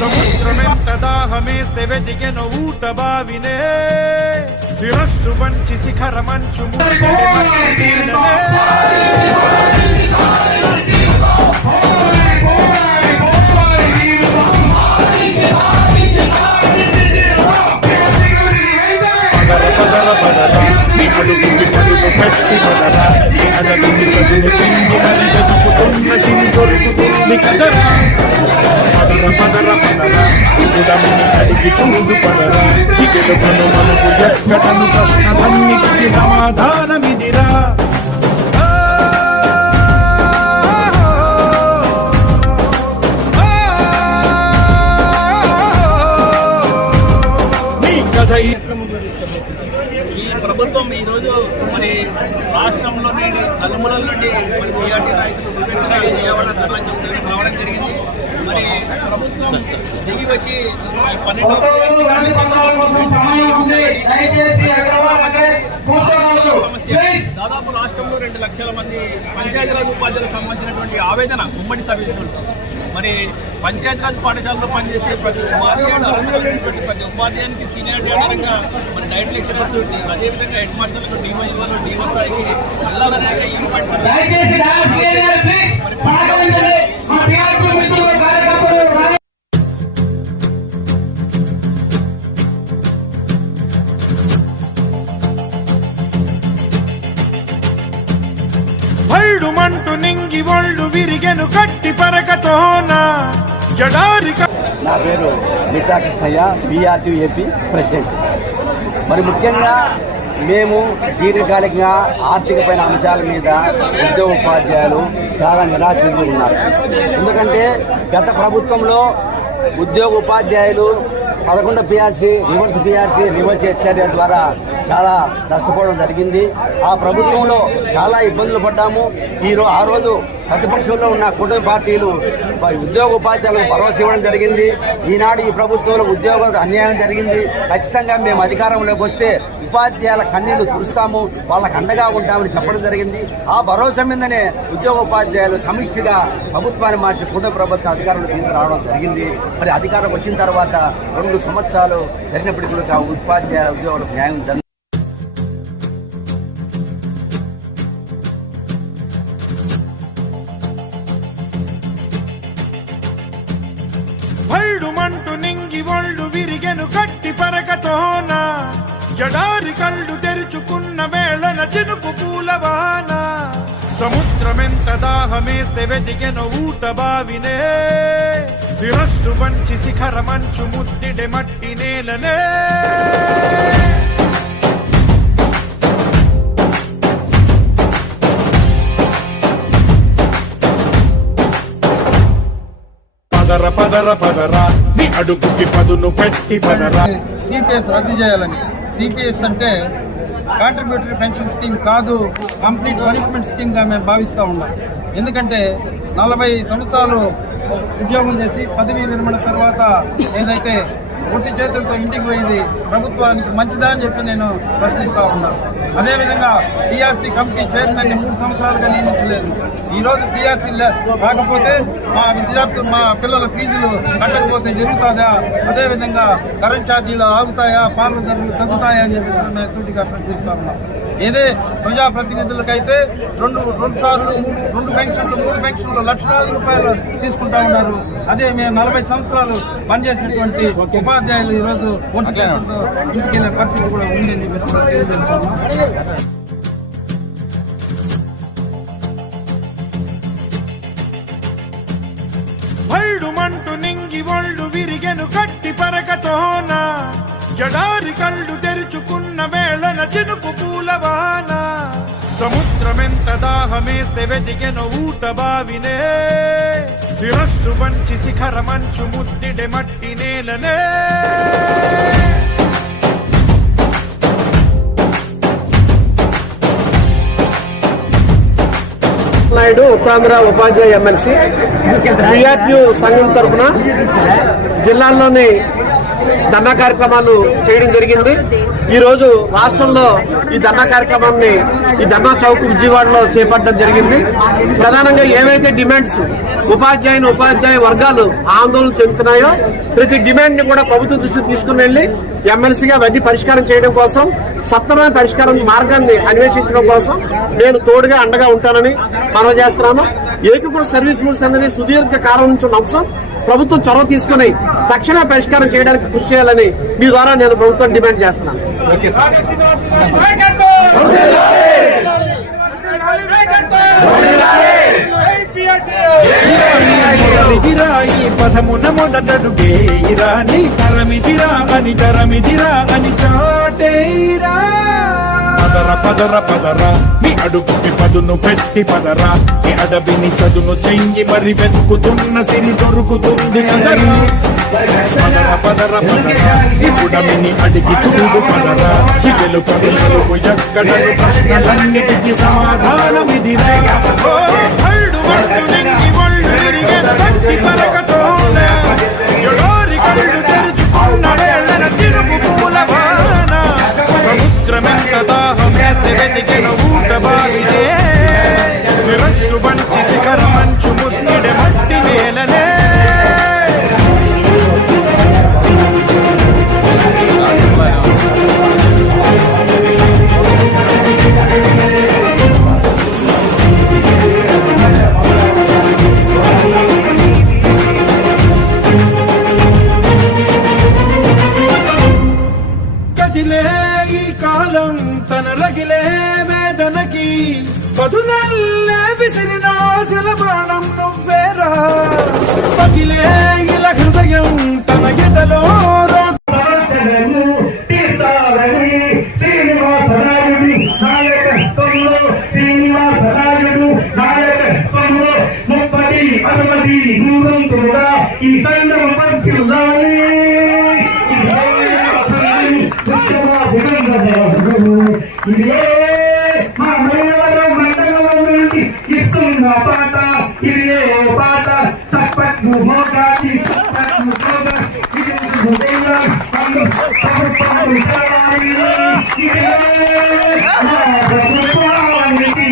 సముద్రమెంతదాహమేస్తే వెదిగెన ఊట బావినే శిరస్సు వంచి శిఖర మంచు చూడు పడరా చికెలు పను మనకు ఎక్కడను ప్రశ్నలన్నిటికీ సమాధానమిదిరా. ఈ ప్రభుత్వం ఈరోజు మరి రాష్ట్రంలోని నలుమూలల నుండి మరి టీఆర్టీ నాయకులు విజయవాడ తరలించడం రావడం జరిగింది. మరి ప్రభుత్వం దిగి వచ్చి 12 దాదాపు రాష్ట్రంలో 2 లక్షల మంది పంచాయతీరాజ్ ఉపాధ్యాయులకు సంబంధించినటువంటి ఆవేదన ఉమ్మడి సభ్యులు. మరి పంచాయతీరాజ్ పాఠశాలలో పనిచేసే ప్రతి ఉపాధ్యాయుడు అర్హులైనటువంటి ప్రతి ఉపాధ్యాయునికి సీనియారిటీ ఆధారంగా మరి డైట్ లెక్చరర్స్ అదేవిధంగా హెడ్ మాస్టర్లకు డివైజీలలో డివో స్థాయికి వెళ్ళాలనే ఈ మంటు నింగి ఒళ్ళు విరిగెను గట్టి పరకతోన జడారిక. నా పేరు మిఠా కృష్ణయ్య, BRTU ప్రెసిడెంట్. మరి ముఖ్యంగా మేము దీర్ఘకాలికంగా ఆర్థికమైన అంశాల మీద ఉద్యోగ ఉపాధ్యాయులు చాలా నిరాశలు ఉన్నారు. ఎందుకంటే గత ప్రభుత్వంలో ఉద్యోగ ఉపాధ్యాయులు 11 PRC, reverse PRC, reverse HRA ద్వారా చాలా నష్టపోవడం జరిగింది. ఆ ప్రభుత్వంలో చాలా ఇబ్బందులు పడ్డాము. ఆ రోజు ప్రతిపక్షంలో ఉన్న కుటుంబ పార్టీలు ఉద్యోగ ఉపాధ్యాయులకు భరోసా ఇవ్వడం జరిగింది. ఈనాడు ఈ ప్రభుత్వంలో ఉద్యోగులకు అన్యాయం జరిగింది. ఖచ్చితంగా మేము అధికారంలోకి వస్తే ఉపాధ్యాయుల కన్నీళ్లు తుడుస్తాము, వాళ్ళకు అండగా ఉంటామని చెప్పడం జరిగింది. ఆ భరోసా మీదనే ఉద్యోగ ఉపాధ్యాయులు సమిష్టిగా ప్రభుత్వాన్ని మార్చి కుటుంబ ప్రభుత్వం అధికారంలో తీసుకురావడం జరిగింది. మరి అధికారం వచ్చిన తర్వాత 2 సంవత్సరాలు జరిగినప్పటికీ కూడా ఉపాధ్యాయ ఉద్యోగులకు న్యాయం జరిగింది. మంటు నింగి ఒళ్ళు విరిగెను గట్టి పరకతోన జడారి కళ్ళు తెరుచుకున్న వేళన చినుకు పూలవాన సముద్రమెంత దాహమేస్తే వెదిగెను ఊట బావినే శిరస్సు వంచి శిఖర మంచు ముద్దిడె మట్టి నేలనే. పదర పదర పదరా నీ అడుగుకి పదును పెట్టి పదరా. సిపిఎస్ రద్దు చేయాలని. సిపిఎస్ అంటే కాంట్రిబ్యూటరీ పెన్షన్ స్కీమ్ కాదు, కంప్లీట్ పనిష్మెంట్ స్కీమ్గా మేము భావిస్తూ ఉన్నాం. ఎందుకంటే 40 సంవత్సరాలు ఉద్యోగం చేసి పదవీ విరమణ తర్వాత ఏదైతే ఒట్టి చేతులతో ఇంటికి పోయింది ప్రభుత్వానికి మంచిదా అని చెప్పి నేను ప్రశ్నిస్తూ ఉన్నాను. అదేవిధంగా PRC కమిటీ చైర్మన్ 3 సంవత్సరాలుగా నియమించలేదు. ఈరోజు PRC రాకపోతే మా పిల్లల ఫీజులు కట్టకపోతే జరుగుతుందా, అదేవిధంగా కరెంట్ ఛార్జీలు ఆగుతాయా, పాలన ధరలు తగ్గుతాయా అని చెప్పేసి మేము సూటిగా ప్రశ్నిస్తూ ఉన్నాం. ఏదే ప్రజాప్రతినిధులకైతే 2 సార్లు 2 పెన్షన్లు 3 పెన్షన్లు లక్షలాది రూపాయలు తీసుకుంటా ఉన్నారు. అదే మేము 40 సంవత్సరాలు పనిచేసినటువంటి ఉపాధ్యాయులు ఈరోజు ఒంటి చేతులతో ఇంటికి వెళ్ళే పరిస్థితి కూడా ఉందని తెలియజేస్తున్నాం. మంటు నింగి ఒళ్ళు విరిగెను గట్టి పరకతోన జడారి కళ్ళు తెరుచుకున్న వేళన చినుకు పూలవాన సముద్రమెంత దాహమేస్తే వెదిగెను ఊట బావినే శిరస్సు వంచి శిఖర మంచు ముద్దిడె మట్టి నేలనే. నాయుడు ఉత్తరాంధ్ర ఉపాధ్యాయ MLC BRTU సంఘం తరఫున జిల్లాల్లోని ధర్నా కార్యక్రమాలు చేయడం జరిగింది. ఈ రోజు రాష్ట్రంలో ఈ ధర్నా కార్యక్రమాన్ని ఈ ధర్నా చౌక్ విజయవాడలో చేపట్టడం జరిగింది. ప్రధానంగా ఏవైతే డిమాండ్స్ ఉపాధ్యాయ వర్గాలు ఆందోళన చెందుతున్నాయో ప్రతి డిమాండ్ ని కూడా ప్రభుత్వ దృష్టికి తీసుకుని వెళ్లి ఎమ్మెల్సీగా అవన్నీ పరిష్కారం చేయడం కోసం, సత్వరమైన పరిష్కారం మార్గాన్ని అన్వేషించడం కోసం నేను తోడుగా అండగా ఉంటానని మనవి చేస్తున్నాను. ఏకీకృత సర్వీస్ రూల్స్ అనేది సుదీర్ఘ కాలం నుంచి ఉన్న అంశం. ప్రభుత్వం చొరవ తీసుకుని తక్షణ పరిష్కారం చేయడానికి కృషి చేయాలని మీ ద్వారా నేను ప్రభుత్వం డిమాండ్ చేస్తున్నాను. పదమున మొదటడుగేరా నీ తరమిదిరా అని చాటేరా. పదర పదరా నీ అడుగుకి పదును పెట్టి పదరా. నీ అడవిని చదును చెయ్యి మరి వెతుకుతున్న సిరి దొరుకుతుంది కదరా. పదర ఇప్పుడమిని అడిగి చూడు పదరా. చిగలు పదులు ఎక్కడలు ప్రశ్నలన్నిటికీ సమాధానమిదిరా. సముద్రమెంత దాహం వెతికిన ఊట బావిదే. శిరస్సు బంచి శిఖర మంచు ముద్దిడ మట్టి నేలనే. కాలం తన రగిలే వేదనకి పదునల్లే విసిరిన ఆశల ప్రాణం నువ్వేరా. పగిలే ఇలా హృదయం తన ఎదలో ఈ సంఘం పంచుదాని ఇదే మా మైలవరం మండలం నుండి ఇస్తున్న పాట. ఇదే పాట చప్పట్లు మోగాది చప్పట్లు మోగా. ఇదే ప్రభుత్వానికి